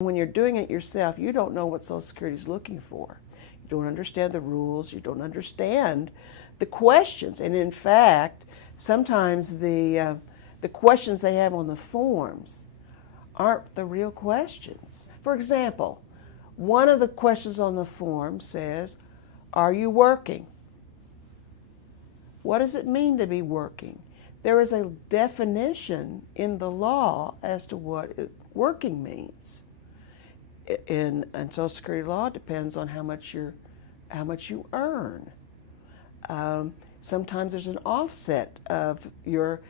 When you're doing it yourself, you don't know what Social Security is looking for. You don't understand the rules, you don't understand the questions, and in fact, sometimes the questions they have on the forms aren't the real questions. For example, one of the questions on the form says, "Are you working?" What does it mean to be working? There is a definition in the law as to what working means. In Social Security law, it depends on how much you earn. Sometimes there's an offset of your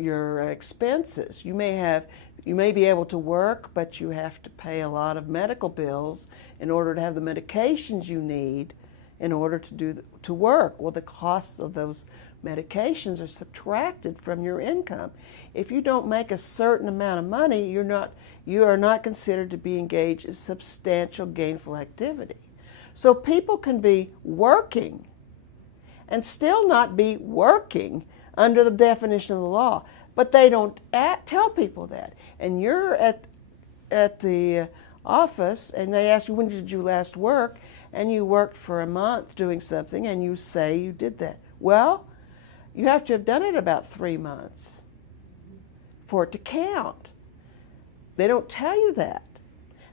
expenses. You may be able to work, but you have to pay a lot of medical bills in order to have the medications you need in order to work. Well, the costs of those medications are subtracted from your income. If you don't make a certain amount of money, you are not considered to be engaged in substantial gainful activity. So people can be working and still not be working under the definition of the law, but they don't tell people that. And you're at the office and they ask you, when did you last work? And you worked for a month doing something and you say you did that. Well, you have to have done it about 3 months for it to count. They don't tell you that.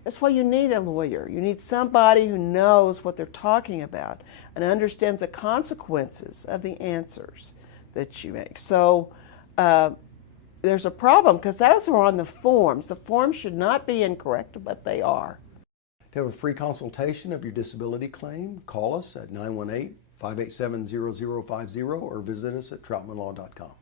That's why you need a lawyer. You need somebody who knows what they're talking about and understands the consequences of the answers that you make. So there's a problem because those are on the forms. The forms should not be incorrect, but they are. To have a free consultation of your disability claim, call us at 918-587-0050 or visit us at troutmanlaw.com.